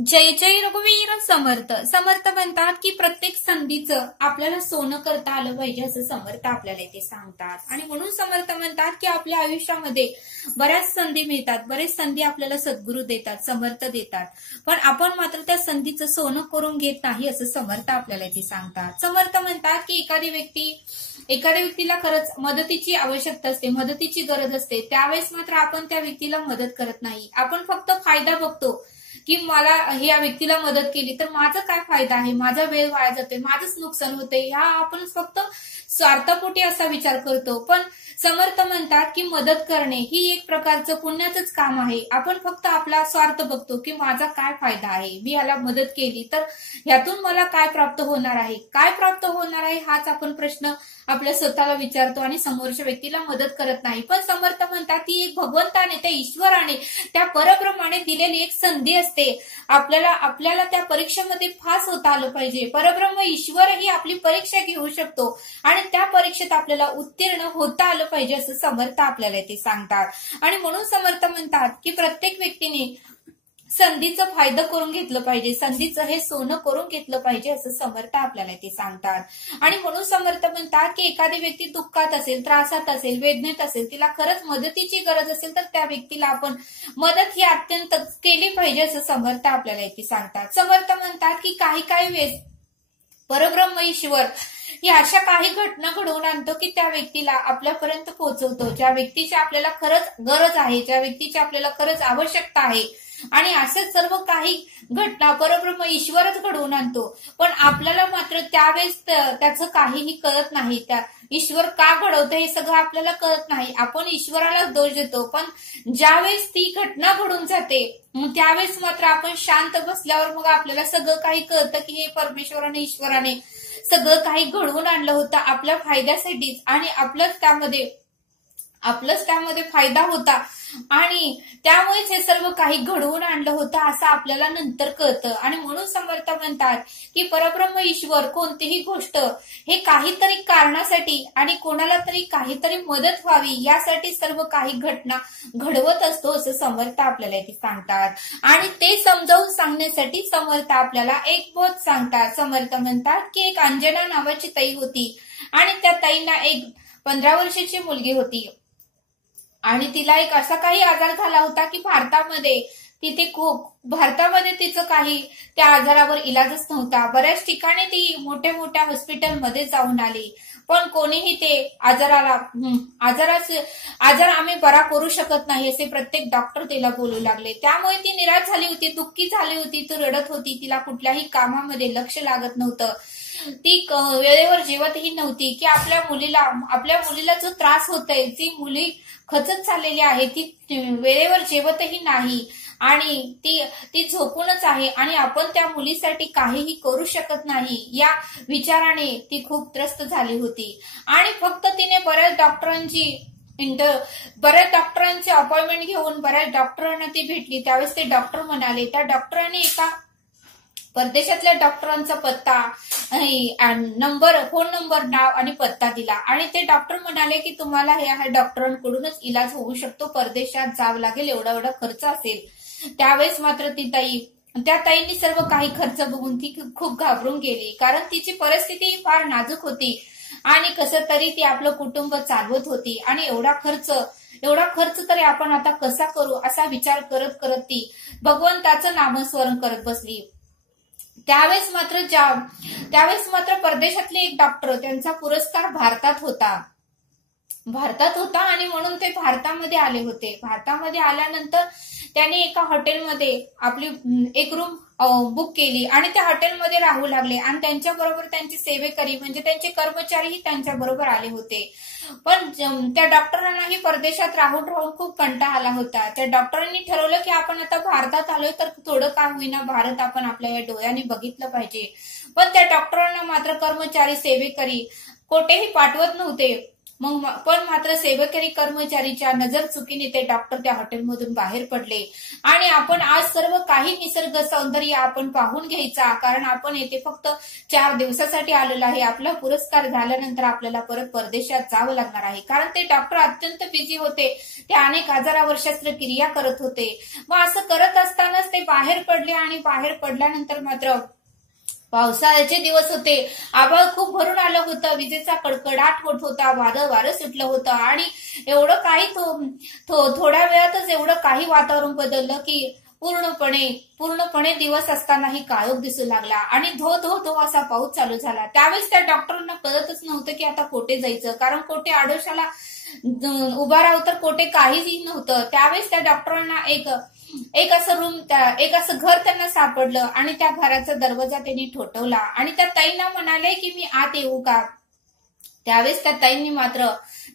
जय जय रघुवीर समर्थ. समर्थ म्हणतात की प्रत्येक संधीचं आपल्याला सोनं करता आलं पाहिजे असं समर्थ आपल्याला इथे सांगतात. आणि म्हणून समर्थ म्हणतात की आपल्या आयुष्यामध्ये बऱ्याच संधी मिळतात, बरेच संधी आपल्याला सद्गुरू देतात, समर्थ देतात, पण आपण मात्र त्या संधीचं सोनं करून घेत नाही असं समर्थ आपल्याला इथे सांगतात. समर्थ म्हणतात की एखाद्या व्यक्तीला खरंच मदतीची आवश्यकता असते, मदतीची गरज असते, त्यावेळेस मात्र आपण त्या व्यक्तीला मदत करत नाही. आपण फक्त फायदा बघतो की मला या व्यक्तीला मदत केली तर माझा काय फायदा आहे, माझा वेळ वाया जातोय, माझंच नुकसान होतंय, ह्या आपण फक्त स्वार्थपोटी असा विचार करतो. पण समर्थ म्हणतात की मदत करणे ही एक प्रकारचं पुण्याचंच काम आहे. आपण फक्त आपला स्वार्थ बघतो की माझा काय फायदा आहे, मी याला मदत केली तर ह्यातून मला काय प्राप्त होणार आहे, काय प्राप्त होणार आहे हाच आपण प्रश्न आपल्या स्वतःला विचारतो आणि समोरच्या व्यक्तीला मदत करत नाही. पण समर्थ म्हणतात ती एक भगवंताने, त्या ईश्वराने, त्या परब्रह्माने दिलेली एक संधी असते. आपल्याला त्या परीक्षेमध्ये पास होता आलं पाहिजे. परब्रह्म ईश्वरही आपली परीक्षा घेऊ शकतो आणि त्या परीक्षेत आपल्याला उत्तीर्ण होता आलं पाहिजे असं समर्थ आपल्याला ते सांगतात. आणि म्हणून समर्थ म्हणतात की प्रत्येक व्यक्तीने संधीचा फायदा करून घेतलं पाहिजे, संधीचं हे सोनं करून घेतलं पाहिजे असं समर्थ आपल्याला ते सांगतात. आणि म्हणून समर्थ म्हणतात की एखादी व्यक्ती दुःखात असेल, त्रासात असेल, वेदनेत असेल, तिला खरंच मदतीची गरज असेल तर त्या व्यक्तीला आपण मदत ही अत्यंत केली पाहिजे असं समर्थ आपल्याला ते सांगतात. समर्थ म्हणतात की काही वेळेस परब्रह्म ईश्वर ही अशा काही घटना घडवून आणतो की त्या व्यक्तीला आपल्यापर्यंत पोहोचवतो, ज्या व्यक्तीची आपल्याला खरंच गरज आहे, ज्या व्यक्तीची आपल्याला खरंच आवश्यकता आहे. आणि असे सर्व काही घटना परब्रह्म ईश्वरच घडवून आणतो, पण आपल्याला मात्र त्यावेळेस त्याचं काहीही कळत नाही. त्या ईश्वर का घडवतं हे सगळं आपल्याला कळत नाही, आपण ईश्वराला दोष देतो. पण ज्यावेळेस ती घटना घडून जाते त्यावेळेस मात्र आपण शांत बसल्यावर मग आपल्याला सगळं काही कळतं की हे परमेश्वराने, ईश्वराने सगळं काही घडवून आणलं होतं आपल्या फायद्यासाठीच आणि आपलंच त्यामध्ये फायदा होता आणि त्यामुळेच हे सर्व काही घडवून आणलं होतं असं आपल्याला नंतर कळतं. आणि म्हणून समर्थ म्हणतात की परब्रह्म ईश्वर कोणतीही गोष्ट हे काहीतरी कारणासाठी आणि कोणाला तरी काहीतरी मदत व्हावी यासाठी सर्व काही घटना घडवत असतो असं समर्थ आपल्याला इथे सांगतात. आणि ते समजावून सांगण्यासाठी समर्थ आपल्याला एक बोध सांगतात. समर्थ म्हणतात की एक अंजना नावाची ताई होती आणि त्या ताईंना एक 15 वर्षाची मुलगी होती आणि तिला एक असा काही आजार झाला होता की भारतामध्ये तिचं काही त्या आजारावर इलाजच नव्हता. बऱ्याच ठिकाणी ती मोठ्या हॉस्पिटलमध्ये जाऊन आली, पण कोणीही ते आजार आम्ही बरा करू शकत नाही असे प्रत्येक डॉक्टर तिला बोलू लागले. त्यामुळे ती निराश झाली होती, दुःखी झाली होती, ती रडत होती, तिला कुठल्याही कामामध्ये लक्ष लागत नव्हतं, ती वेळेवर जेवतही नव्हती की आपल्या मुलीला जो त्रास होतोय, ती मुली खचत चाललेली आहे, ती वेळेवर जेवतही नाही आणि ती झोपूनच आहे आणि आपण त्या मुलीसाठी काहीही करू शकत नाही या विचाराने ती खूप त्रस्त झाली होती. आणि फक्त तिने बऱ्याच डॉक्टरांची अपॉइंटमेंट घेऊन बऱ्याच डॉक्टरांना ती भेटली. त्यावेळेस ते डॉक्टर म्हणाले, त्या डॉक्टरांनी एका परदेशातल्या डॉक्टरांचा पत्ता, फोन नंबर, नाव आणि पत्ता दिला आणि ते डॉक्टर म्हणाले की तुम्हाला ह्या डॉक्टरांकडूनच इलाज होऊ शकतो, परदेशात जावं लागेल, एवढा खर्च असेल. त्यावेळेस मात्र त्या ताईंनी सर्व काही खर्च बघून ती खूप घाबरून गेली, कारण तिची परिस्थिती फार नाजूक होती आणि कसं तरी ती आपलं कुटुंब चालवत होती आणि एवढा खर्च तरी आपण आता कसा करू असा विचार करत ती भगवंताचं नामस्मरण करत बसली. त्यावेळेस मात्र परदेशातले एक डॉक्टर, त्यांचा पुरस्कार भारतात होता आणि म्हणून ते भारतामध्ये आले होते. भारतामध्ये आल्यानंतर त्यांनी एका हॉटेलमध्ये आपली एक रूम बुक केली आणि त्या हॉटेलमध्ये राहू लागले आणि त्यांच्याबरोबर त्यांचे सेवेकरी म्हणजे त्यांचे कर्मचारीही त्यांच्या बरोबर आले होते. पण त्या डॉक्टरांनाही परदेशात राहून खूप कंटाळा आला होता. त्या डॉक्टरांनी ठरवलं की आपण आता भारतात आलोय तर थोडं का होईना भारत आपण आपल्या या डोळ्यांनी बघितलं पाहिजे. पण त्या डॉक्टरांना मात्र कर्मचारी, सेवेकरी कोठेही पाठवत नव्हते. पण मात्र सेवेकरी कर्मचारीच्या नजर चुकीने ते डॉक्टर त्या हॉटेलमधून बाहेर पडले आणि आपण आज सर्व काही निसर्ग सौंदर्य आपण पाहून घ्यायचा, कारण आपण येथे फक्त 4 दिवसासाठी आलेलो आहे. आपला पुरस्कार झाल्यानंतर आपल्याला परत परदेशात जावं लागणार आहे, कारण ते डॉक्टर अत्यंत बिझी होते, ते अनेक आजारावर शस्त्रक्रिया करत होते. मग असं करत असतानाच ते बाहेर पडले आणि बाहेर पडल्यानंतर मात्र पावसाळ्याचे दिवस होते, आभाळ खूप भरून आलं होतं, विजेचा कडकडाट होत होता, वारं सुटलं होतं आणि एवढं काही थोड्या वेळातच एवढं काही वातावरण बदललं की पूर्णपणे दिवस असतानाही काळोख दिसू लागला आणि धो धो धो असा पाऊस चालू झाला। त्यावेळेस त्या डॉक्टरांना कळतच नव्हतं की आता कोठे जायचं, कारण कोठे आडोशाला उभा राहू तर कोठे काहीही नव्हतं। त्यावेळेस त्या डॉक्टरांना एक असं घर त्यांना सापडलं आणि त्या घराचा दरवाजा त्यांनी ठोठवला आणि त्या ताईंना म्हणाले की मी आत येऊ का? त्यावेळेस त्या ताईंनी मात्र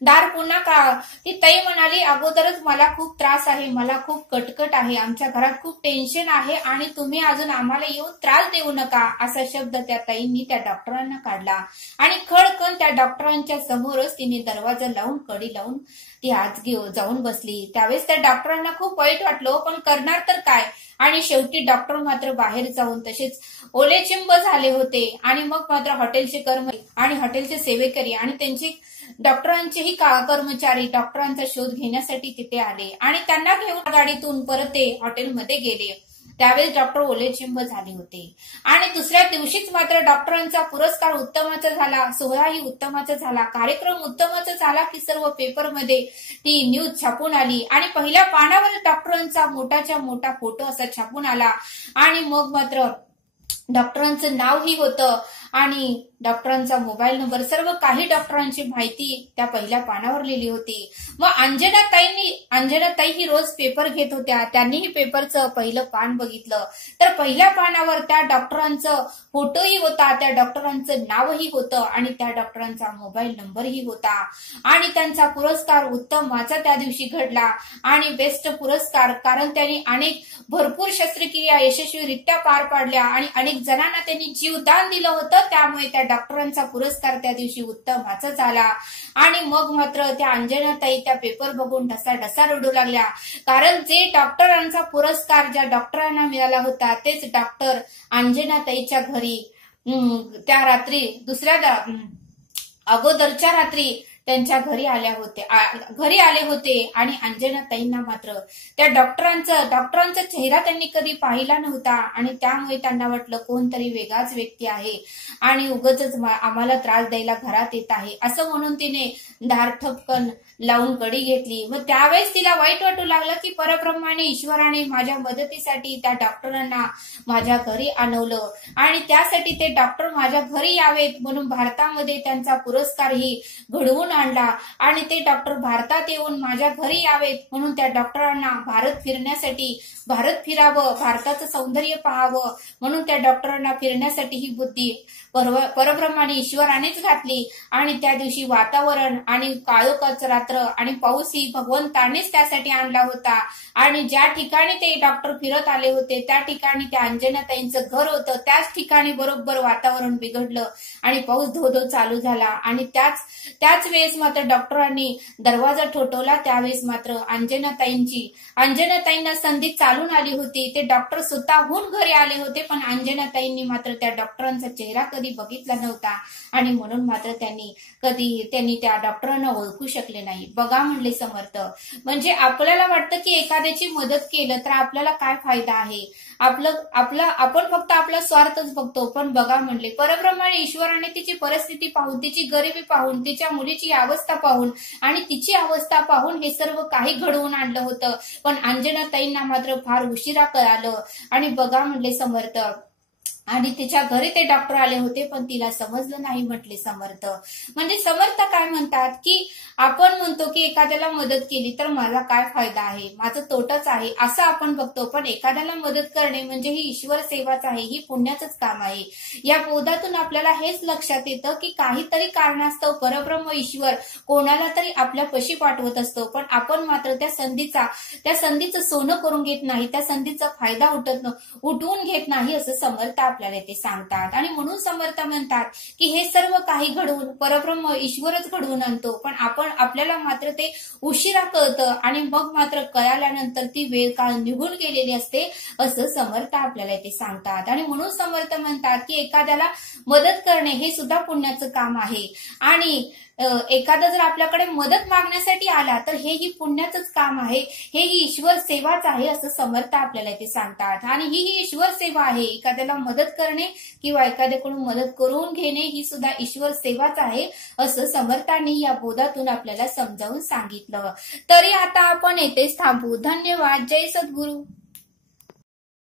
दार पुन्हा का ती ताई म्हणाली, अगोदरच मला खूप त्रास आहे, मला खूप कटकट आहे, आमच्या घरात खूप टेन्शन आहे आणि तुम्ही अजून आम्हाला येऊन त्रास देऊ नका, असा शब्द त्या ताईंनी त्या डॉक्टरांना काढला आणि खडकन त्या डॉक्टरांच्या समोरच तिने दरवाजा लावून कडी लावून ती आत जाऊन बसली। त्यावेळेस त्या डॉक्टरांना खूप वाईट वाटलं, पण करणार तर काय? आणि शेवटी डॉक्टर मात्र बाहेर जाऊन तसेच ओलेचिंब झाले होते आणि मग मात्र हॉटेलचे कर्मचारी आणि हॉटेलचे सेवेकरी आणि त्यांचे डॉक्टरांचेही कर्मचारी डॉक्टरांचा शोध घेण्यासाठी तिथे आले आणि त्यांना घेऊन गाडीतून परत ते हॉटेलमध्ये गेले। त्यावेळेस डॉक्टर ओलेचिंब झाले होते आणि दुसऱ्या दिवशीच मात्र डॉक्टरांचा पुरस्कार उत्तमाचा झाला, सोहळाही उत्तमाचा झाला, कार्यक्रम उत्तमाचा झाला की सर्व पेपरमध्ये ती न्यूज छापून आली आणि पहिल्या पानावर डॉक्टरांचा मोठाच्या मोठा फोटो असा छापून आला आणि मग मात्र डॉक्टरांचं नावही होतं आणि डॉक्टरांचा मोबाईल नंबर, सर्व काही डॉक्टरांची माहिती त्या पहिल्या पानावर लिहिली होती। मग अंजनाताई ही रोज पेपर घेत होत्या, त्यांनीही पेपरचं पहिलं पान बघितलं तर पहिल्या पानावर त्या डॉक्टरांचं फोटोही होता, त्या डॉक्टरांचं नावही होतं आणि त्या डॉक्टरांचा मोबाईल नंबरही होता आणि त्यांचा पुरस्कार उत्तमाचा त्या दिवशी घडला आणि बेस्ट पुरस्कार, कारण त्यांनी भरपूर शस्त्रक्रिया यशस्वीरित्या पार पाडल्या आणि अनेक जणांना त्यांनी जीवदान दिलं होतं, त्यामुळे त्या डॉक्टरांचा पुरस्कार त्या दिवशी उत्तमाचा झाला। आणि मग मात्र त्या अंजनाताई त्या पेपर बघून ढसा रडू लागल्या, कारण जे डॉक्टरांचा पुरस्कार ज्या डॉक्टरांना मिळाला होता तेच डॉक्टर अंजनाताईच्या घरी त्या रात्री अगोदरच्या रात्री त्यांच्या घरी आले होते आणि अंजनाताईंना मात्र त्या डॉक्टरांचा चेहरा त्यांनी कधी पाहिला नव्हता आणि त्यामुळे त्यांना वाटलं कोणतरी वेगळाच व्यक्ती आहे आणि उगाचच आम्हाला त्रास द्यायला घरात येत आहे, असं म्हणून तिने दार ठपकन लावून कडी घेतली। मग त्यावेळेस तिला वाईट वाटू लागलं की परब्रह्माने ईश्वराने माझ्या मदतीसाठी त्या डॉक्टरांना माझ्या घरी आणवलं आणि त्यासाठी ते डॉक्टर माझ्या घरी यावेत म्हणून भारतामध्ये त्यांचा पुरस्कारही घडवून आणला आणि ते डॉक्टर भारतात येऊन माझ्या घरी यावेत म्हणून त्या डॉक्टरांना भारत फिरावं, भारताचं सौंदर्य पाहावं म्हणून त्या डॉक्टरांना फिरण्यासाठी ही बुद्धी परब्रह्माने ईश्वरानेच घातली आणि त्या दिवशी वातावरण आणि काळोखाचं रात्र आणि पाऊसही भगवंतानेच त्यासाठी आणला होता आणि ज्या ठिकाणी ते डॉक्टर फिरत आले होते त्या ठिकाणी त्या अंजनाताईंचं घर होतं, त्याच ठिकाणी बरोबर वातावरण बिघडलं आणि पाऊस धो चालू झाला आणि त्याच वेळेस मात्र डॉक्टरांनी दरवाजा ठोठवला। त्यावेळेस मात्र अंजनाताईंना संधी चालून आली होती, ते डॉक्टर स्वतःहून घरी आले होते, पण अंजनाताईंनी मात्र त्या डॉक्टरांचा चेहरा कधी बघितला नव्हता आणि म्हणून मात्र त्यांनी त्या डॉक्टरांना ओळखू शकले नाही। बघा म्हणले समर्थ, म्हणजे आपल्याला वाटतं की एखाद्याची मदत केलं तर आपल्याला काय फायदा आहे, आपण फक्त आपला स्वार्थच बघतो, पण बघा म्हणले परब्रह्माने ईश्वराने तिची परिस्थिती पाहून, तिची गरिबी पाहून, तिच्या मुलीची अवस्था पाहून आणि तिची अवस्था पाहून हे सर्व काही घडवून आणलं होतं, पण अंजनाताईंना मात्र फार उशिरा कळालं आणि बघा म्हणले समर्थ आणि तिच्या घरी ते डॉक्टर आले होते पण तिला समजलं नाही म्हटले समर्थ। म्हणजे समर्थ काय म्हणतात की आपण म्हणतो की एखाद्याला मदत केली तर मला काय फायदा आहे, माझं तोटाच आहे असं आपण बघतो, पण एखाद्याला मदत करणे म्हणजे ही ईश्वर सेवाच आहे, ही पुण्याचंच काम आहे। या बोधातून आपल्याला हेच लक्षात येतं की काहीतरी कारणास्तव परब्रह्म ईश्वर कोणाला तरी आपल्या पशी पाठवत असतो, पण आपण मात्र त्या संधीचं सोनं करून घेत नाही, त्या संधीचा फायदा उठवून घेत नाही, असं समर्थ आपल्याला इथे सांगतात. आणि म्हणून समर्थ म्हणतात की हे सर्व काही घडवून परब्रह्म ईश्वरच घडवून आणतो, पण आपल्याला मात्र ते उशिरा कळतं आणि मग मात्र कळाल्यानंतर ती वेळ काळ निघून गेलेली असते असं समर्थ आपल्याला इथे सांगतात. आणि म्हणून समर्थ म्हणतात की एखाद्याला मदत करणे हे सुद्धा पुण्याचं काम आहे. आणि एखादा जर आपल्याकडे मदत मागण्यासाठी आला तर हेही पुण्याचंच काम आहे, हेही ईश्वर सेवाच आहे असं समर्थ आपल्याला इथे सांगतात. आणि ही ईश्वर सेवा आहे. एखाद्याला मदत करणे किंवा एखाद्याकडून मदत करून घेणे ही सुद्धा ईश्वर सेवाच आहे असं समर्थांनी या बोधातून आपल्याला समजावून सांगितलं. तरी आता आपण येथेच थांबू. धन्यवाद. जय सद्गुरू.